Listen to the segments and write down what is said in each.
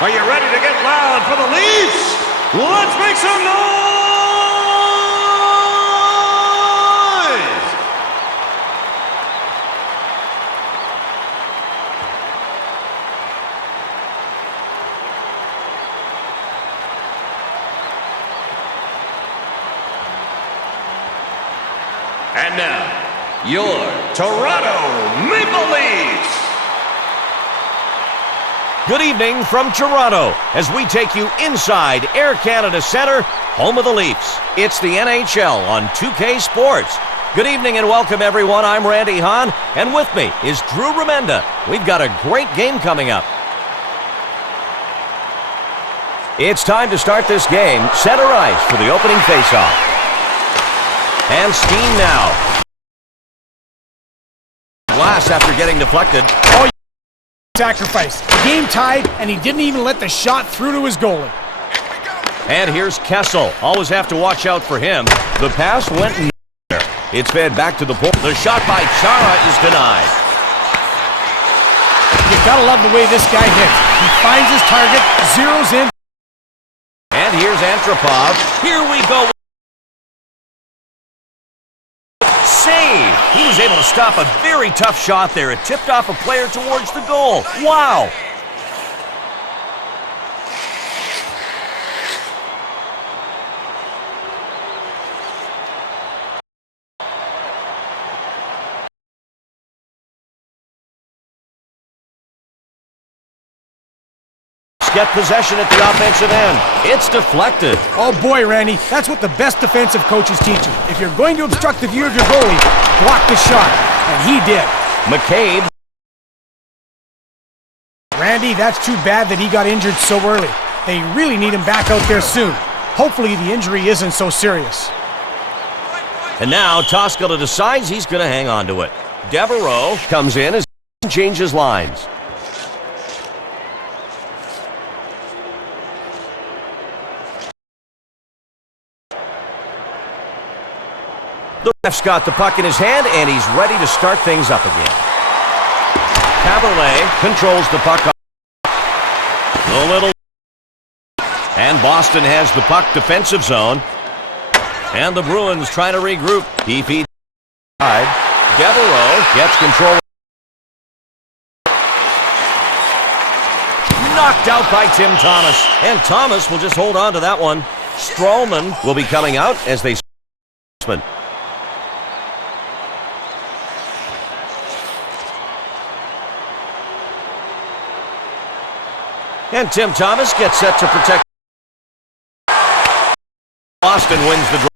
Are you ready to get loud for the Leafs? Let's make some noise! And now, your Toronto Maple Leafs! Good evening from Toronto as we take you inside Air Canada Centre, home of the Leafs. It's the NHL on 2K Sports. Good evening and welcome everyone. I'm Randy Hahn, and with me is Drew Remenda. We've got a great game coming up. It's time to start this game. Center ice for the opening faceoff. And Steen now. Glass after getting deflected. Oh, sacrifice. Game tied, and he didn't even let the shot through to his goalie. And here's Kessel. Always have to watch out for him. The pass went nowhere. It's fed back to the point. The shot by Chara is denied. You gotta love the way this guy hits. He finds his target, zeroes in. And here's Antropov. Here we go. Save! He was able to stop a very tough shot there. It tipped off a player towards the goal. Wow! Get possession at the offensive end. It's deflected. Oh boy, Randy, that's what the best defensive coaches teach you. If you're going to obstruct the view of your goalie, block the shot. And he did. McCabe. Randy, that's too bad that he got injured so early. They really need him back out there soon. Hopefully the injury isn't so serious. And now Toskala decides he's going to hang on to it. Devereaux comes in as he changes lines. The ref's got the puck in his hand, and he's ready to start things up again. Caberlet controls the puck. A little. And Boston has the puck defensive zone. And the Bruins trying to regroup. He feeds side. Devereaux gets control. Knocked out by Tim Thomas. And Thomas will just hold on to that one. Stroman will be coming out as they... And Tim Thomas gets set to protect. Boston wins the draw.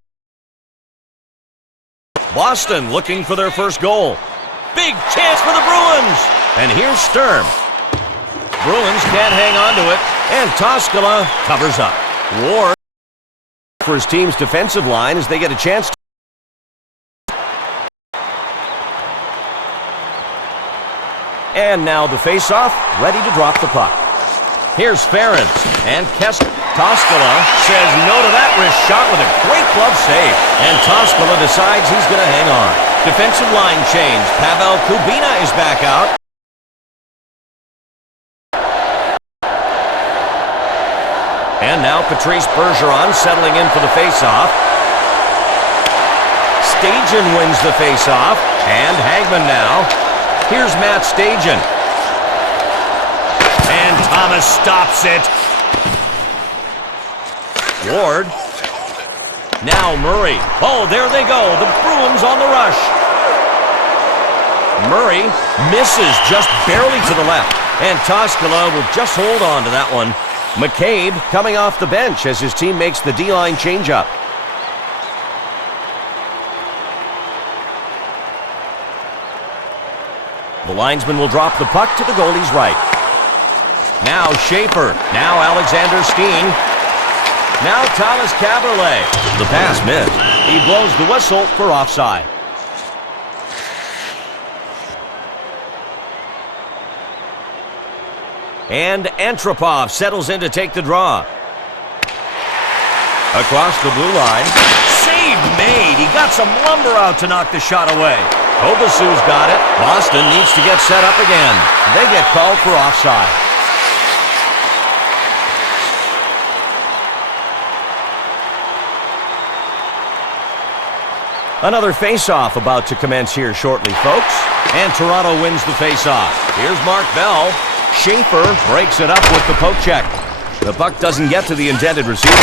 Boston looking for their first goal. Big chance for the Bruins. And here's Sturm. Bruins can't hang on to it. And Toskala covers up. Ward for his team's defensive line as they get a chance to. And now the face-off, ready to drop the puck. Here's Ferentz, and Toskala says no to that wrist shot with a great glove save. And Toskala decides he's going to hang on. Defensive line change. Pavel Kubina is back out. And now Patrice Bergeron settling in for the face-off. Stajan wins the face-off, and Hagman now. Here's Matt Stajan. And Thomas stops it. Ward. Now Murray. Oh, there they go. The Bruins on the rush. Murray misses just barely to the left. And Toskala will just hold on to that one. McCabe coming off the bench as his team makes the D-line change-up. The linesman will drop the puck to the goalie's right. Now Schaefer. Now Alexander Steen. Now Thomas Caberlet. The pass missed. He blows the whistle for offside. And Antropov settles in to take the draw. Across the blue line. Save made. He got some lumber out to knock the shot away. Kovasu's got it. Boston needs to get set up again. They get called for offside. Another face-off about to commence here shortly, folks. And Toronto wins the face-off. Here's Mark Bell. Schaefer breaks it up with the poke check. The puck doesn't get to the intended receiver.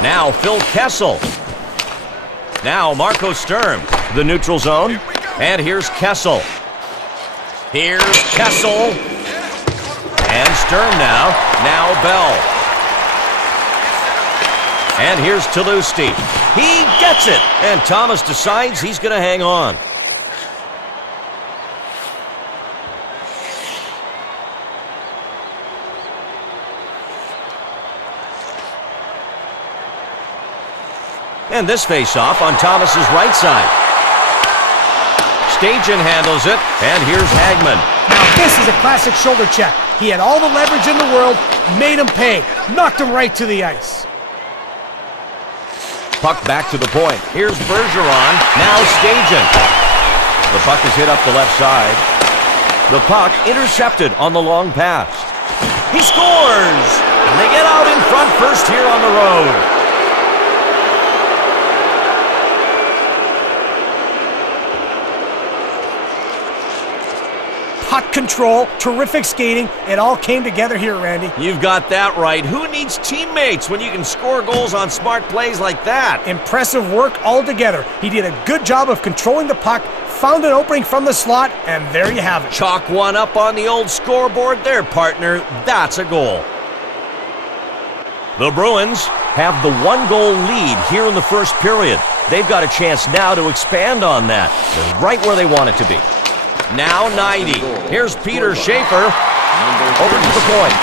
Now Phil Kessel. Now Marco Sturm. The neutral zone. And here's Kessel. Here's Kessel. And Sturm now. Now Bell. And here's Toulouse. He gets it. And Thomas decides he's going to hang on. And this face-off on Thomas's right side. Stajan handles it, and here's Hagman. Now this is a classic shoulder check. He had all the leverage in the world, made him pay, knocked him right to the ice. Puck back to the point. Here's Bergeron, now Stajan. The puck is hit up the left side. The puck intercepted on the long pass. He scores! And they get out in front first here on the road. Puck control, terrific skating. It all came together here, Randy. You've got that right. Who needs teammates when you can score goals on smart plays like that? Impressive work altogether. He did a good job of controlling the puck, found an opening from the slot, and there you have it. Chalk one up on the old scoreboard there, partner. That's a goal. The Bruins have the one-goal lead here in the first period. They've got a chance now to expand on that. They're right where they want it to be. Now 90. Here's Peter Schaefer. Over to the point.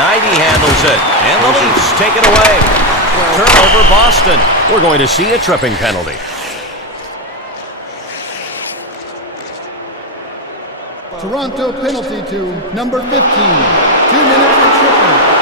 90 handles it. And the Leafs take it away. Turnover Boston. We're going to see a tripping penalty. Toronto penalty to number 15. 2 minutes for tripping.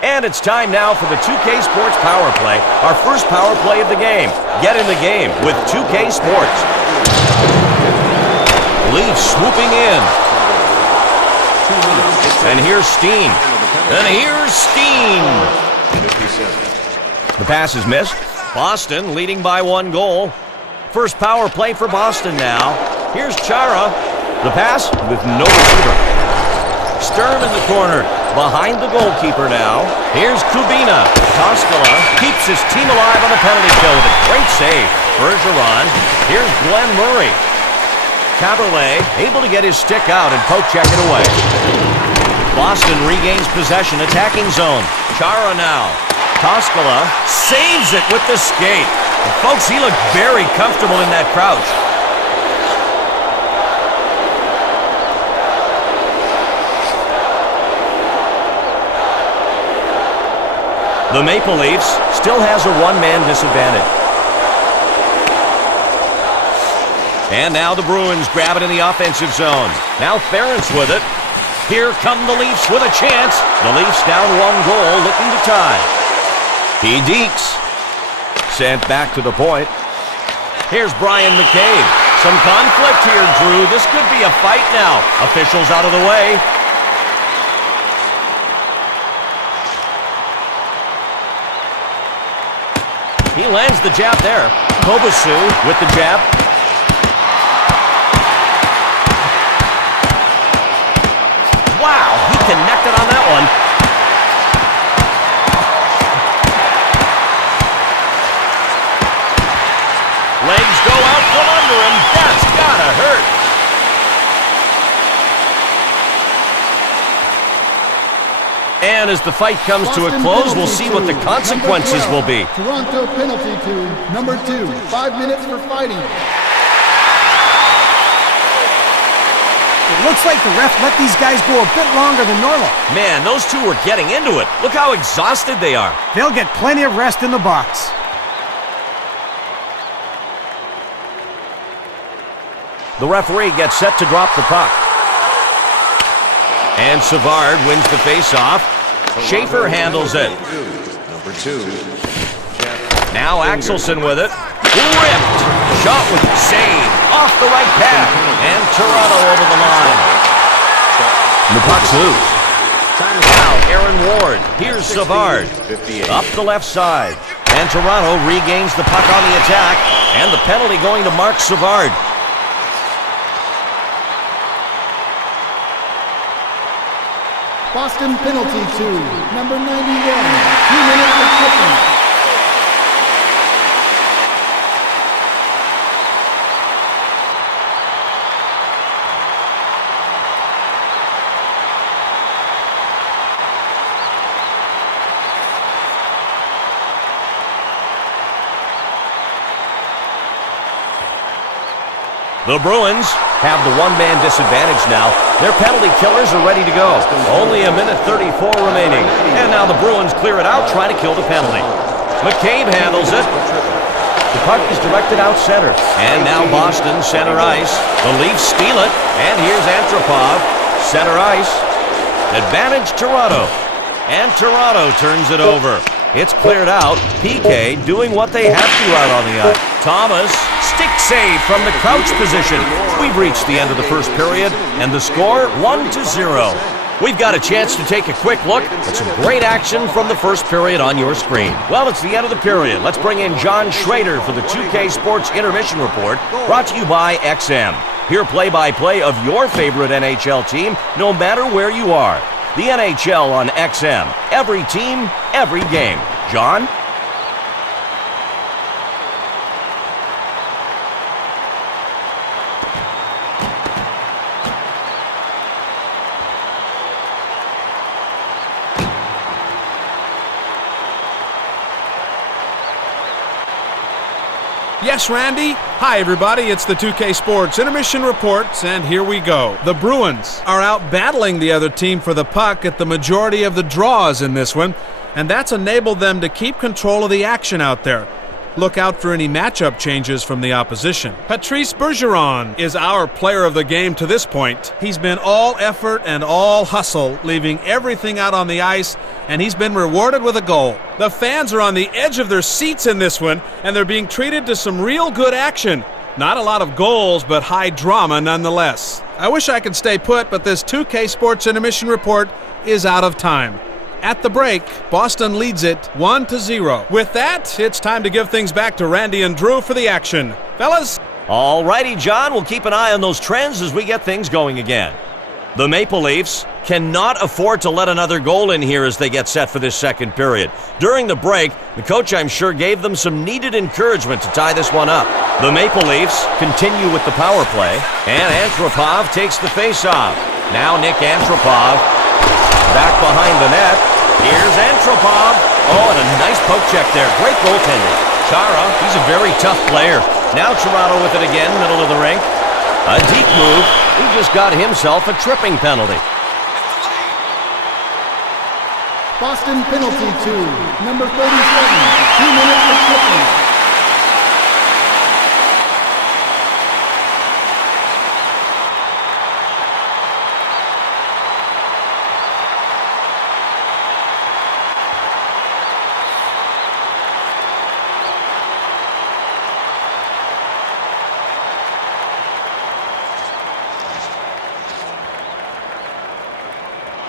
And it's time now for the 2K Sports Power Play, our first power play of the game. Get in the game with 2K Sports. Leafs swooping in. And here's Steen. And here's Steen. The pass is missed. Boston leading by 1 goal. First power play for Boston now. Here's Chara. The pass with no receiver. Sturm in the corner. Behind the goalkeeper now. Here's Kubina. Toskala keeps his team alive on the penalty kill with a great save. Bergeron. Here's Glenn Murray. Caberlet able to get his stick out and poke check it away. Boston regains possession, attacking zone. Chara now. Toskala saves it with the skate. And folks, he looked very comfortable in that crouch. The Maple Leafs still has a one-man disadvantage. And now the Bruins grab it in the offensive zone. Now Ferentz with it. Here come the Leafs with a chance. The Leafs down 1 goal, looking to tie. He dekes. Sent back to the point. Here's Brian McCabe. Some conflict here, Drew. This could be a fight now. Officials out of the way. He lands the jab there. Kobasu with the jab. Wow, he connected on that one. Legs go out from under him. That's gotta hurt. And as the fight comes to a close, we'll see what the consequences will be. Toronto penalty to number 2. 5 minutes for fighting. It looks like the ref let these guys go a bit longer than normal. Man, those two were getting into it. Look how exhausted they are. They'll get plenty of rest in the box. The referee gets set to drop the puck. And Savard wins the faceoff. Schaefer handles it. Number 2. Now Axelson with it. Ripped. Shot with save. Off the right pad. And Toronto over the line. The puck's loose. Now Aaron Ward. Here's Savard. Up the left side. And Toronto regains the puck on the attack. And the penalty going to Mark Savard. Boston penalty to number 91. 2 minutes of chipping. The Bruins have the one-man disadvantage now. Their penalty killers are ready to go. Only a minute 34 remaining. And now the Bruins clear it out, trying to kill the penalty. McCabe handles it. The puck is directed out center. And now Boston, center ice. The Leafs steal it. And here's Antropov, center ice. Advantage Toronto. And Toronto turns it over. It's cleared out. PK doing what they have to out on the ice. Thomas, stick save from the crouch position. We've reached the end of the first period, and the score 1-0. We've got a chance to take a quick look at some great action from the first period on your screen. Well, it's the end of the period. Let's bring in John Schrader for the 2K Sports Intermission Report, brought to you by XM. Hear play-by-play of your favorite NHL team, no matter where you are. The NHL on XM. Every team, every game. John? Yes, Randy. Hi, everybody. It's the 2K Sports Intermission Reports, and here we go. The Bruins are out battling the other team for the puck at the majority of the draws in this one, and that's enabled them to keep control of the action out there. Look out for any matchup changes from the opposition. Patrice Bergeron is our player of the game to this point. He's been all effort and all hustle, leaving everything out on the ice, and he's been rewarded with a goal. The fans are on the edge of their seats in this one, and they're being treated to some real good action. Not a lot of goals, but high drama nonetheless. I wish I could stay put, but this 2K Sports Intermission Report is out of time. At the break, Boston leads it 1-0. With that, it's time to give things back to Randy and Drew for the action. Fellas? All righty, John. We'll keep an eye on those trends as we get things going again. The Maple Leafs cannot afford to let another goal in here as they get set for this second period. During the break, the coach, I'm sure, gave them some needed encouragement to tie this one up. The Maple Leafs continue with the power play, and Antropov takes the face-off. Now Nick Antropov back behind the net. Here's Antropov. Oh, and a nice poke check there. Great goaltending. Chara, he's a very tough player. Now Toronto with it again, middle of the rink. A deep move. He just got himself a tripping penalty. Boston penalty to number 37. 2 minutes of chipping.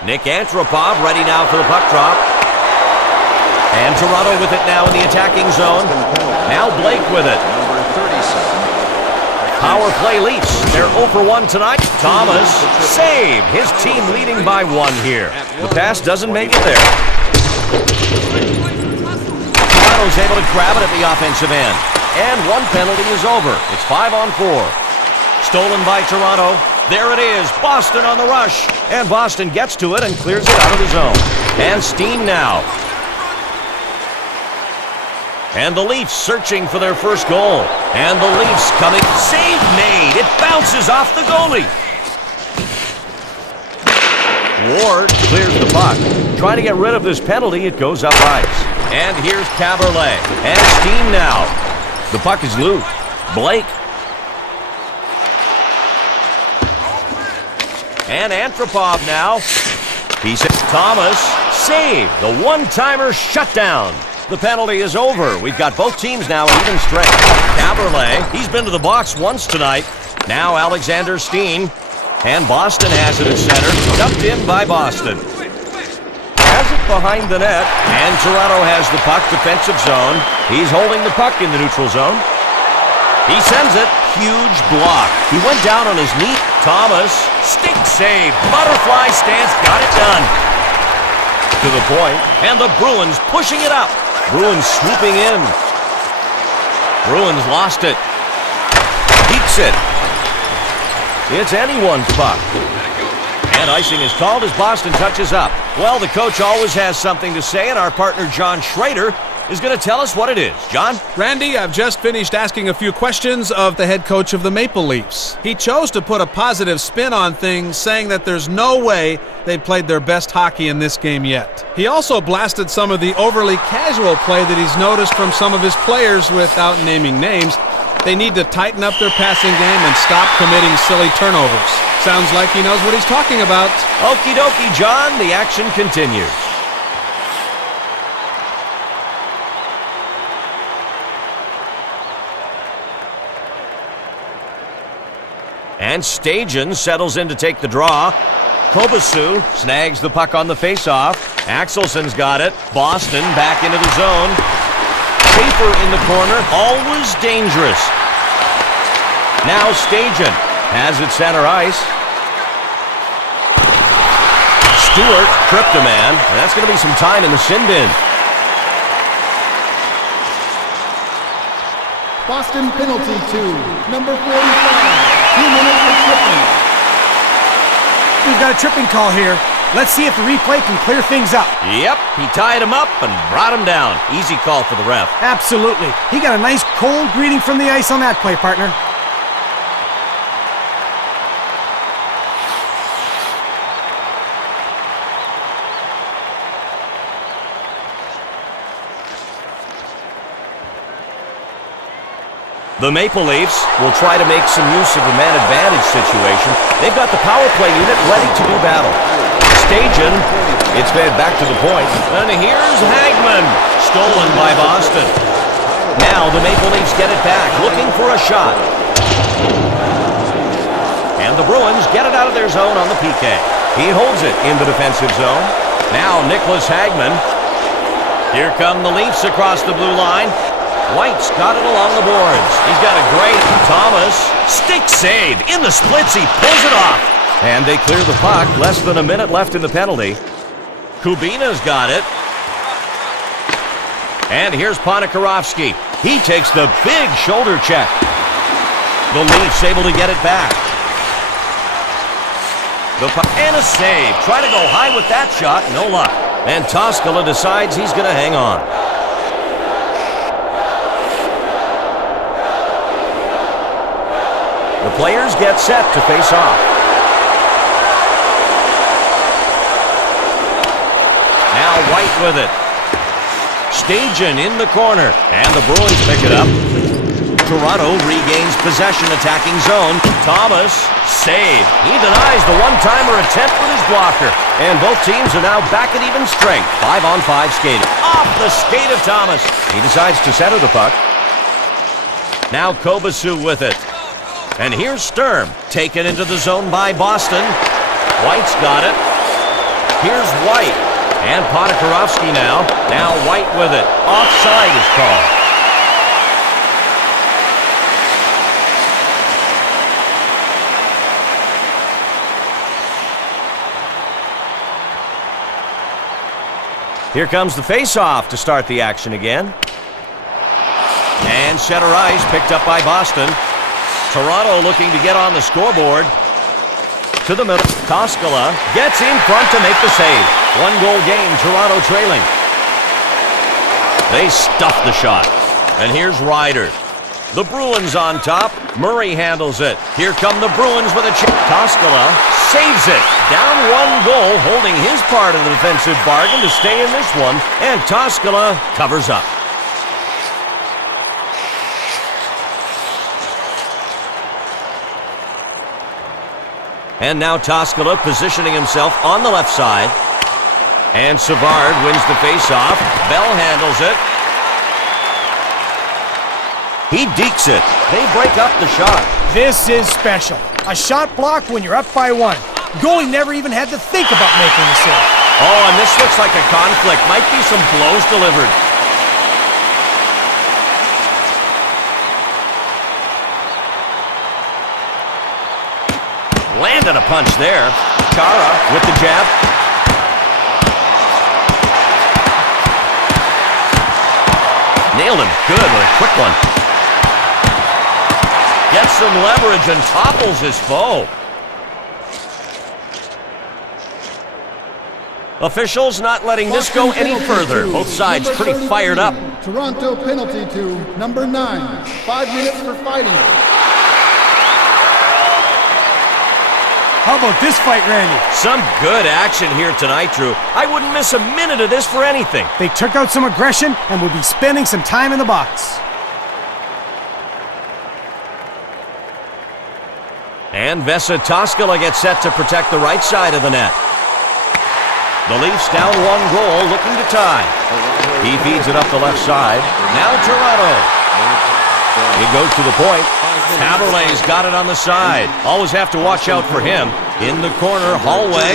Nick Antropov ready now for the puck drop. And Toronto with it now in the attacking zone. Now Blake with it. Power play Leafs. They're 0-for-1 tonight. Thomas, save. His team leading by 1 here. The pass doesn't make it there. Toronto's able to grab it at the offensive end. And one penalty is over. It's 5-on-4. Stolen by Toronto. There it is, Boston on the rush. And Boston gets to it and clears it out of the zone. And Steen now. And the Leafs searching for their first goal. And the Leafs coming. Save made. It bounces off the goalie. Ward clears the puck. Trying to get rid of this penalty, it goes up ice. And here's Caberlet. And Steen now. The puck is loose. Blake. And Antropov now. He says Thomas saved the one-timer shutdown. The penalty is over. We've got both teams now in even strength. Caberlet, he's been to the box once tonight. Now Alexander Steen. And Boston has it at center. Dumped in by Boston. Has it behind the net. And Toronto has the puck, defensive zone. He's holding the puck in the neutral zone. He sends it. Huge block. He went down on his knee. Thomas, stick save. Butterfly stance, got it done. To the point. And the Bruins pushing it up. Bruins swooping in. Bruins lost it. Keeps it. It's anyone's puck. And icing is called as Boston touches up. Well, the coach always has something to say, and our partner John Schrader is going to tell us what it is. John? Randy, I've just finished asking a few questions of the head coach of the Maple Leafs. He chose to put a positive spin on things, saying that there's no way they played their best hockey in this game yet. He also blasted some of the overly casual play that he's noticed from some of his players without naming names. They need to tighten up their passing game and stop committing silly turnovers. Sounds like he knows what he's talking about. Okie dokie, John. The action continues. And Stajan settles in to take the draw. Kobasu snags the puck on the faceoff. Axelson's got it. Boston back into the zone. Schaefer in the corner, always dangerous. Now Stajan has it center ice. Stewart tripped a man, and that's going to be some time in the sin bin. Boston penalty to number 45. 2 minutes for tripping. We've got a tripping call here. Let's see if the replay can clear things up. Yep, he tied him up and brought him down. Easy call for the ref. Absolutely. He got a nice cold greeting from the ice on that play, partner. The Maple Leafs will try to make some use of a man advantage situation. They've got the power play unit ready to do battle. Stajan, it's fed back to the point. And here's Hagman, stolen by Boston. Now the Maple Leafs get it back, looking for a shot. And the Bruins get it out of their zone on the PK. He holds it in the defensive zone. Now Nicholas Hagman. Here come the Leafs across the blue line. White's got it along the boards. He's got a great Thomas. Stick save. In the splits, he pulls it off. And they clear the puck. Less than a minute left in the penalty. Kubina's got it. And here's Ponikarovsky. He takes the big shoulder check. The Leafs able to get it back. And a save. Try to go high with that shot. No luck. And Toskala decides he's going to hang on. The players get set to face off. Now White with it. Stajan in the corner. And the Bruins pick it up. Toronto regains possession, attacking zone. Thomas, save. He denies the one-timer attempt with his blocker. And both teams are now back at even strength. 5-on-5 skating. Off the skate of Thomas. He decides to center the puck. Now Kobasu with it. And here's Sturm, taken into the zone by Boston. White's got it. Here's White. And Ponikarovsky now. Now White with it. Offside is called. Here comes the face-off to start the action again. And center ice picked up by Boston. Toronto looking to get on the scoreboard. To the middle. Toskala gets in front to make the save. 1-goal game, Toronto trailing. They stuff the shot. And here's Ryder. The Bruins on top. Murray handles it. Here come the Bruins with a chip. Toskala saves it. Down 1 goal, holding his part of the defensive bargain to stay in this one. And Toskala covers up. And now Toskala positioning himself on the left side. And Savard wins the faceoff. Bell handles it. He dekes it. They break up the shot. This is special. A shot blocked when you're up by 1. Goalie never even had to think about making the save. Oh, and this looks like a conflict. Might be some blows delivered. Landed a punch there. Chara with the jab. Nailed him. Good with a quick one. Gets some leverage and topples his foe. Officials not letting this go any further. Both sides pretty fired up. Toronto penalty to number 9. 5 minutes for fighting. How about this fight, Randy? Some good action here tonight, Drew. I wouldn't miss a minute of this for anything. They took out some aggression and will be spending some time in the box. And Vesa Toskala gets set to protect the right side of the net. The Leafs down 1 goal, looking to tie. He feeds it up the left side. Now Toronto. He goes to the point. Taberlay's got it on the side. Always have to watch out for him. In the corner, Hallway.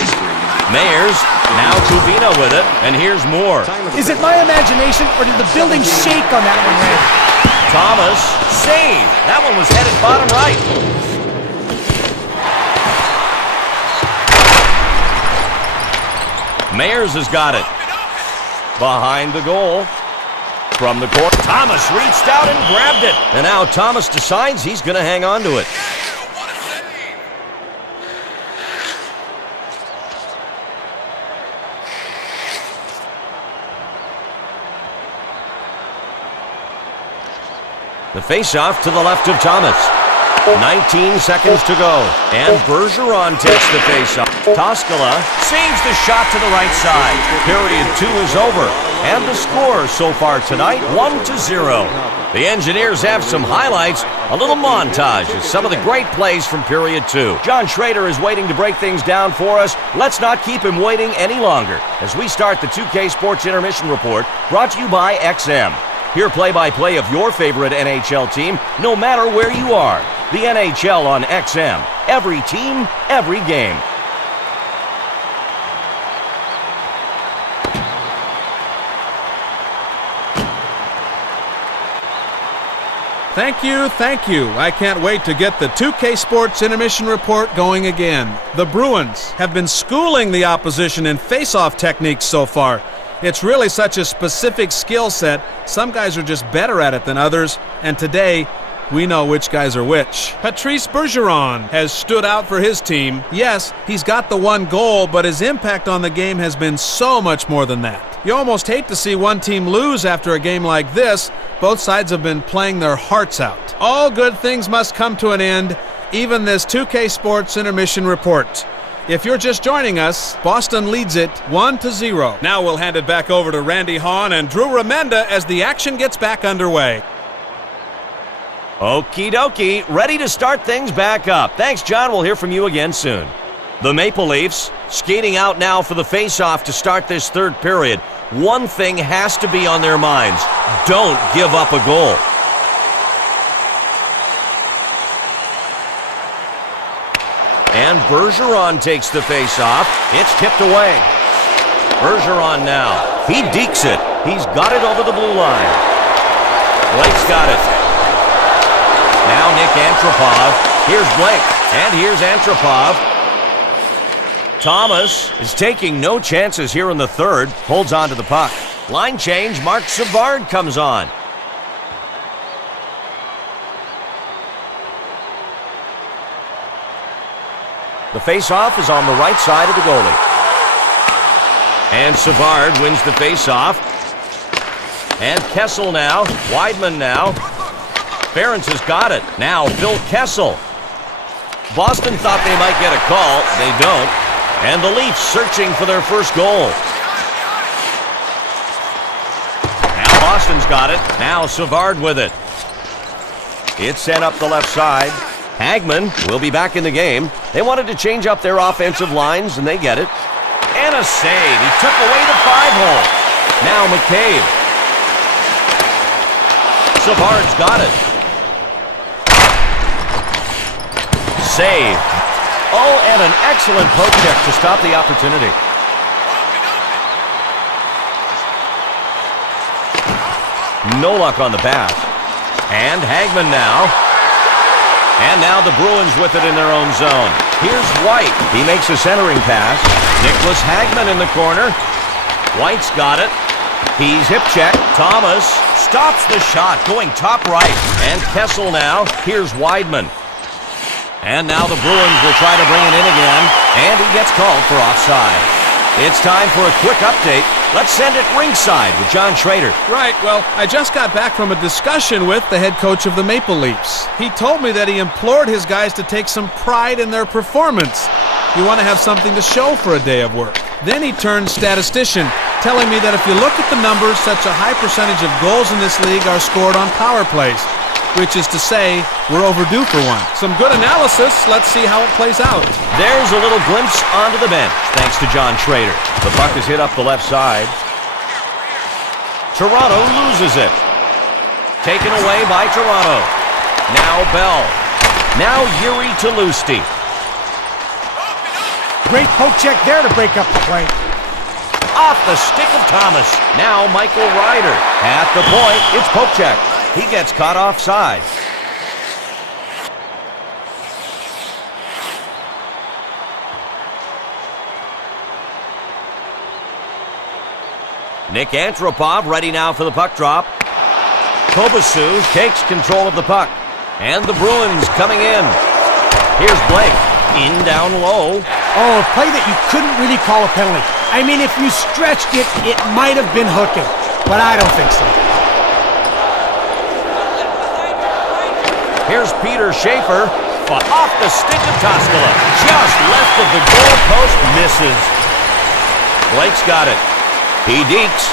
Mayers. Now Kubina with it. And here's more. Is it my imagination, or did the building shake on that one, Randy? Thomas. Save. That one was headed bottom right. Mayers has got it. Behind the goal. From the court, Thomas reached out and grabbed it. And now Thomas decides he's going to hang on to it. The face-off to the left of Thomas. 19 seconds to go. And Bergeron takes the face-off. Toskala saves the shot to the right side. Period 2 is over. And the score so far tonight, 1-0. The Engineers have some highlights, a little montage of some of the great plays from period 2. John Schrader is waiting to break things down for us. Let's not keep him waiting any longer as we start the 2K Sports Intermission Report, brought to you by XM. Hear play-by-play of your favorite NHL team, no matter where you are. The NHL on XM. Every team, every game. Thank you, thank you. I can't wait to get the 2K Sports Intermission Report going again. The Bruins have been schooling the opposition in face-off techniques so far. It's really such a specific skill set. Some guys are just better at it than others, and today, we know which guys are which. Patrice Bergeron has stood out for his team. Yes, he's got the 1 goal, but his impact on the game has been so much more than that. You almost hate to see one team lose after a game like this. Both sides have been playing their hearts out. All good things must come to an end, even this 2K Sports Intermission Report. If you're just joining us, Boston leads it 1-0. Now we'll hand it back over to Randy Hahn and Drew Remenda as the action gets back underway. Okie dokie, ready to start things back up. Thanks, John. We'll hear from you again soon. The Maple Leafs skating out now for the face-off to start this third period. One thing has to be on their minds. Don't give up a goal. And Bergeron takes the face-off. It's tipped away. Bergeron now. He dekes it. He's got it over the blue line. Blake's got it. Now Nick Antropov. Here's Blake. And here's Antropov. Thomas is taking no chances here in the third. Holds on to the puck. Line change. Mark Savard comes on. The face-off is on the right side of the goalie. And Savard wins the face-off. And Kessel now. Weidman now. Ferentz has got it. Now Phil Kessel. Boston thought they might get a call. They don't. And the Leafs searching for their first goal. Now Boston's got it. Now Savard with it. It's sent up the left side. Hagman will be back in the game. They wanted to change up their offensive lines, and they get it. And a save. He took away the 5-hole. Now McCabe. Savard's got it. Save. Oh, and an excellent poke check to stop the opportunity. No luck on the pass. And Hagman now. And now the Bruins with it in their own zone. Here's White. He makes a centering pass. Nicholas Hagman in the corner. White's got it. He's hip checked. Thomas stops the shot, going top right. And Kessel now. Here's Weidman. And now the Bruins will try to bring it in again. And he gets called for offside. It's time for a quick update. Let's send it ringside with John Schrader. Right, well, I just got back from a discussion with the head coach of the Maple Leafs. He told me that he implored his guys to take some pride in their performance. You want to have something to show for a day of work. Then he turned statistician, telling me that if you look at the numbers, such a high percentage of goals in this league are scored on power plays, which is to say, we're overdue for one. Some good analysis. Let's see how it plays out. There's a little glimpse onto the bench, thanks to John Schrader. The puck is hit up the left side. Toronto loses it. Taken away by Toronto. Now Bell. Now Yuri Talusti. Great poke check there to break up the play. Off the stick of Thomas. Now Michael Ryder. At the point, it's poke check. He gets caught offside. Nick Antropov ready now for the puck drop. Kobasu takes control of the puck. And the Bruins coming in. Here's Blake. In down low. Oh, a play that you couldn't really call a penalty. I mean, if you stretched it, it might have been hooking. But I don't think so. Here's Peter Schaefer, but off the stick of Toskala. Just left of the goalpost, misses. Blake's got it. He dekes.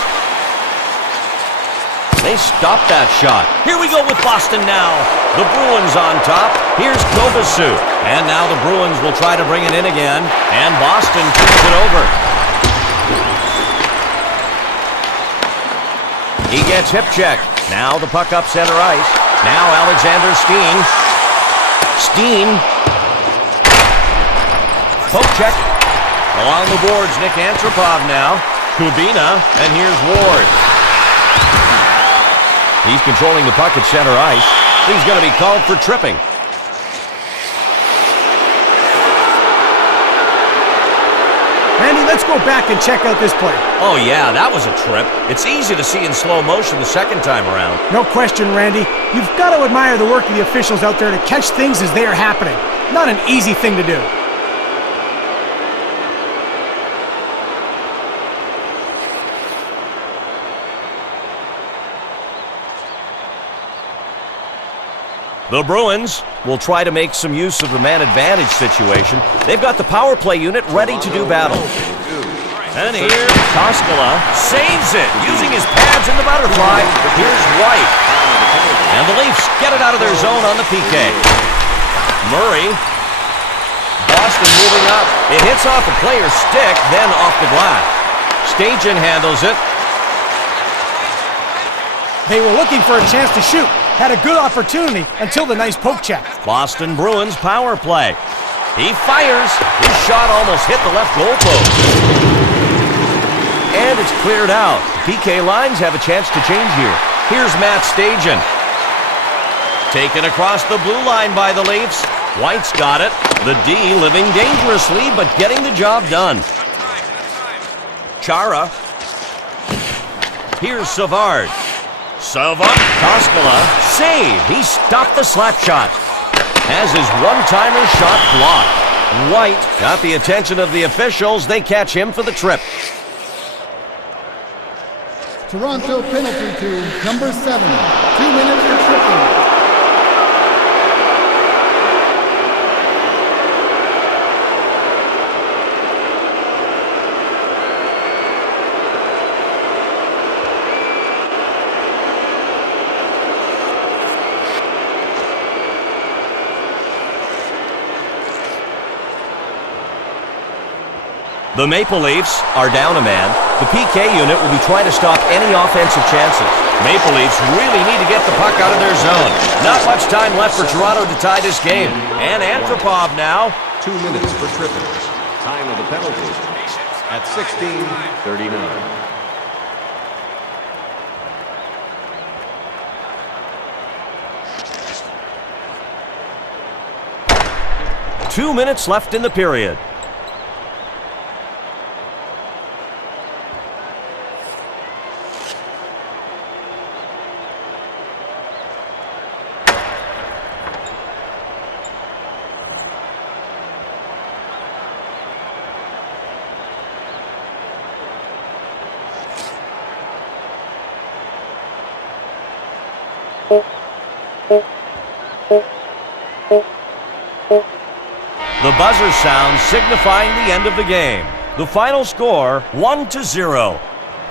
They stopped that shot. Here we go with Boston now. The Bruins on top. Here's Kobasu. And now the Bruins will try to bring it in again. And Boston turns it over. He gets hip checked. Now the puck up center ice. Now Alexander Steen. Steen. Poke check. Along the boards, Nick Antropov now. Kubina. And here's Ward. He's controlling the puck at center ice. He's going to be called for tripping. Randy, let's go back and check out this play. Oh, yeah, that was a trip. It's easy to see in slow motion the second time around. No question, Randy. You've got to admire the work of the officials out there to catch things as they are happening. Not an easy thing to do. The Bruins will try to make some use of the man advantage situation. They've got the power play unit ready to do battle. And here, Toskala saves it, using his pads in the butterfly. Here's White. And the Leafs get it out of their zone on the PK. Murray. Boston moving up. It hits off a player's stick, then off the glass. Stajan handles it. They were looking for a chance to shoot. Had a good opportunity until the nice poke check. Boston Bruins power play. He fires. His shot almost hit the left goalpost. And it's cleared out. PK lines have a chance to change here. Here's Matt Stajan. Taken across the blue line by the Leafs. White's got it. The D living dangerously, but getting the job done. Chara. Here's Savard. Savard. Toskala. Save. He stopped the slap shot. Has his one-timer shot blocked. White got the attention of the officials. They catch him for the trip. Toronto penalty to number 7. 2 minutes for tripping. The Maple Leafs are down a man. The PK unit will be trying to stop any offensive chances. Maple Leafs really need to get the puck out of their zone. Not much time left for Toronto to tie this game. And Antropov now. 2 minutes for tripping. Time of the penalty at 16:39. 2 minutes left in the period. The buzzer sounds signifying the end of the game. The final score, 1-0.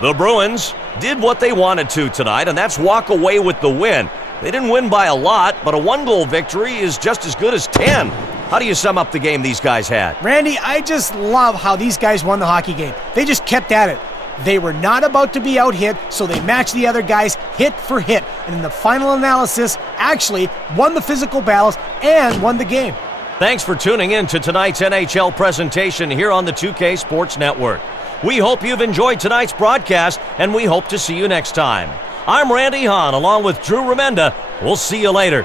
The Bruins did what they wanted to tonight, and that's walk away with the win. They didn't win by a lot, but a one-goal victory is just as good as 10. How do you sum up the game these guys had? Randy, I just love how these guys won the hockey game. They just kept at it. They were not about to be out-hit, so they matched the other guys hit for hit, and in the final analysis, actually won the physical battles and won the game. Thanks for tuning in to tonight's NHL presentation here on the 2K Sports Network. We hope you've enjoyed tonight's broadcast, and we hope to see you next time. I'm Randy Hahn, along with Drew Remenda. We'll see you later.